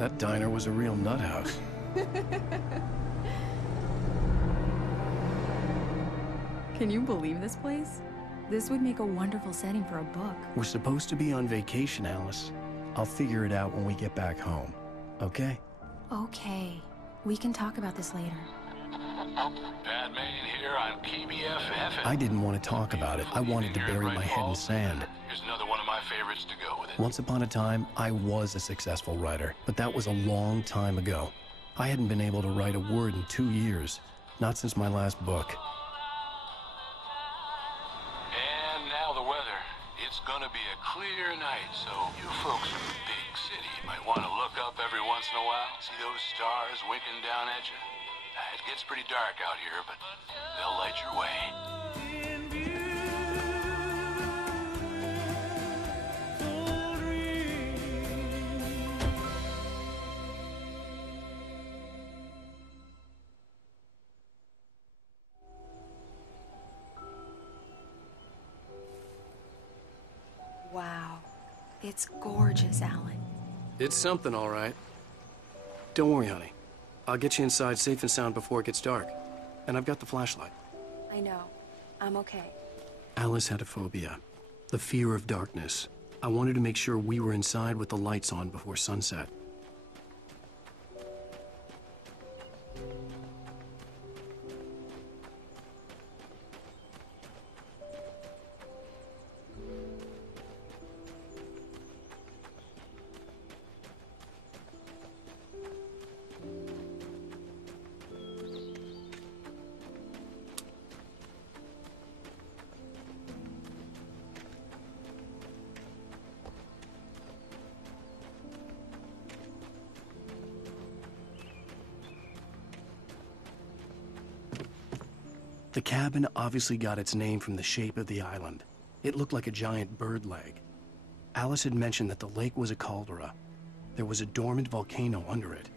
That diner was a real nut house. Can you believe this place? This would make a wonderful setting for a book. We're supposed to be on vacation, Alice. I'll figure it out when we get back home, okay? Okay. We can talk about this later. Pat Main here on KBFF. I didn't want to talk about it. I wanted to bury my head in sand. Here's another one of my favorites to go with it. Once upon a time, I was a successful writer, but that was a long time ago. I hadn't been able to write a word in 2 years, not since my last book. And now the weather. It's gonna be a clear night, so you folks from the big city might want to look up every once in a while. See those stars winking down at you? It gets pretty dark out here, but they'll light your way. Wow. It's gorgeous, Alan. It's something, all right. Don't worry, honey. I'll get you inside safe and sound before it gets dark. And I've got the flashlight. I know. I'm okay. Alice had a phobia. The fear of darkness. I wanted to make sure we were inside with the lights on before sunset. The cabin obviously got its name from the shape of the island. It looked like a giant bird leg. Alice had mentioned that the lake was a caldera. There was a dormant volcano under it.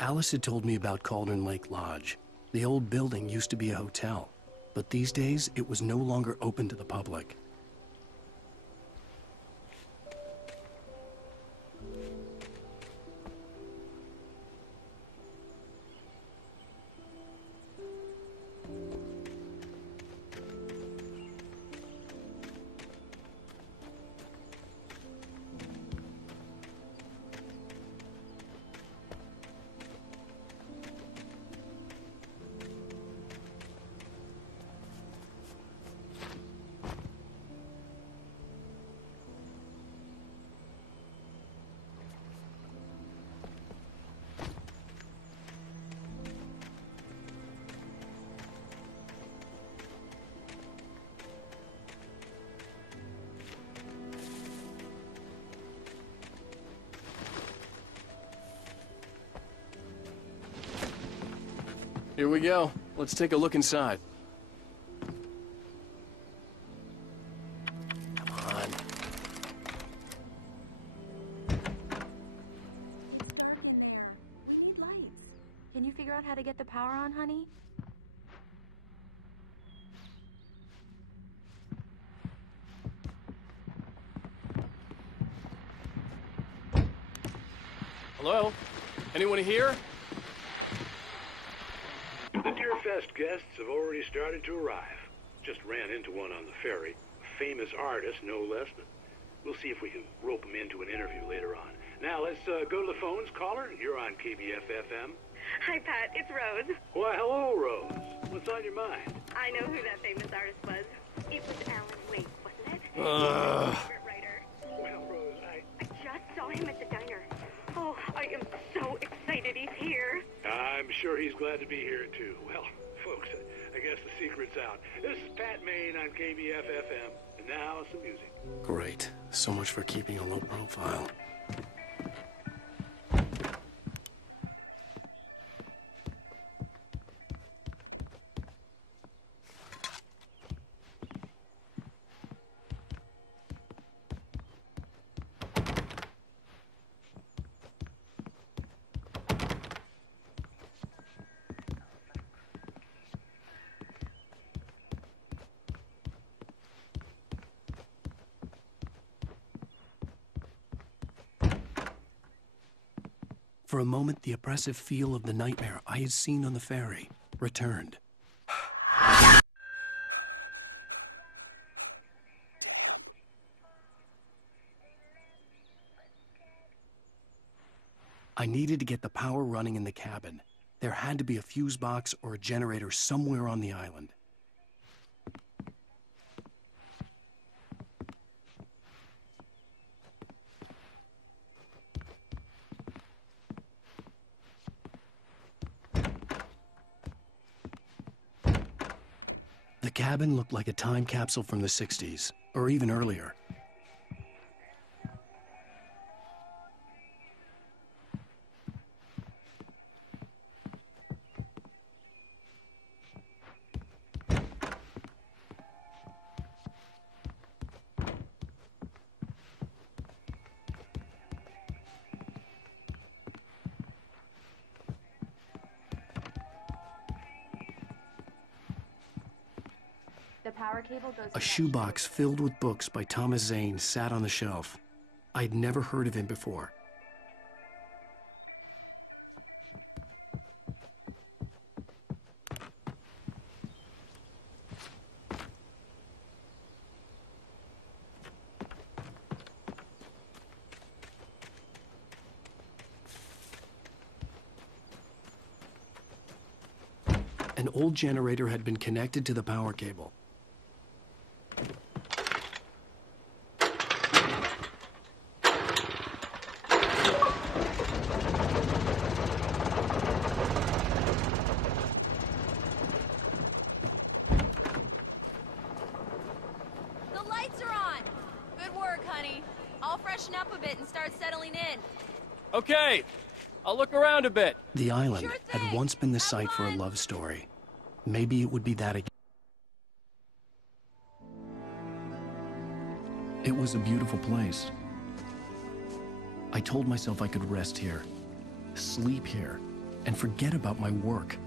Alice had told me about Cauldron Lake Lodge. The old building used to be a hotel, but these days it was no longer open to the public. Here we go. Let's take a look inside. Come on. Dark in there. We need lights. Can you figure out how to get the power on, honey? Hello? Anyone here? The Deerfest guests have already started to arrive. Just ran into one on the ferry. A famous artist, no less. We'll see if we can rope him into an interview later on. Now, let's go to the phones. Caller, you're on KBF-FM. Hi, Pat. It's Rose. Why, hello, Rose. What's on your mind? I know who that famous artist was. It was Alan Wake, wasn't it? Ugh. Favorite writer. Well, Rose, I just saw him at the diner. Oh, I am so excited he's here. I'm sure he's glad to be here, too. Well, folks, I guess the secret's out. This is Pat Maine on KBF-FM. And now, some music. Great. So much for keeping a low profile. For a moment, the oppressive feel of the nightmare I had seen on the ferry returned. I needed to get the power running in the cabin. There had to be a fuse box or a generator somewhere on the island. The cabin looked like a time capsule from the 60s, or even earlier. The power cable goes. A shoebox filled with books by Thomas Zane sat on the shelf. I'd never heard of him before. An old generator had been connected to the power cable. The lights are on! Good work, honey. I'll freshen up a bit and start settling in. Okay, I'll look around a bit. The island Sure had thing. once been the Have site for a fun. love story. Maybe it would be that again. It was a beautiful place. I told myself I could rest here, sleep here, and forget about my work.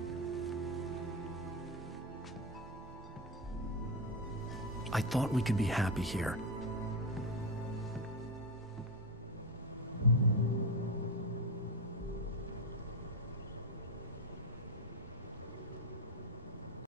I thought we could be happy here,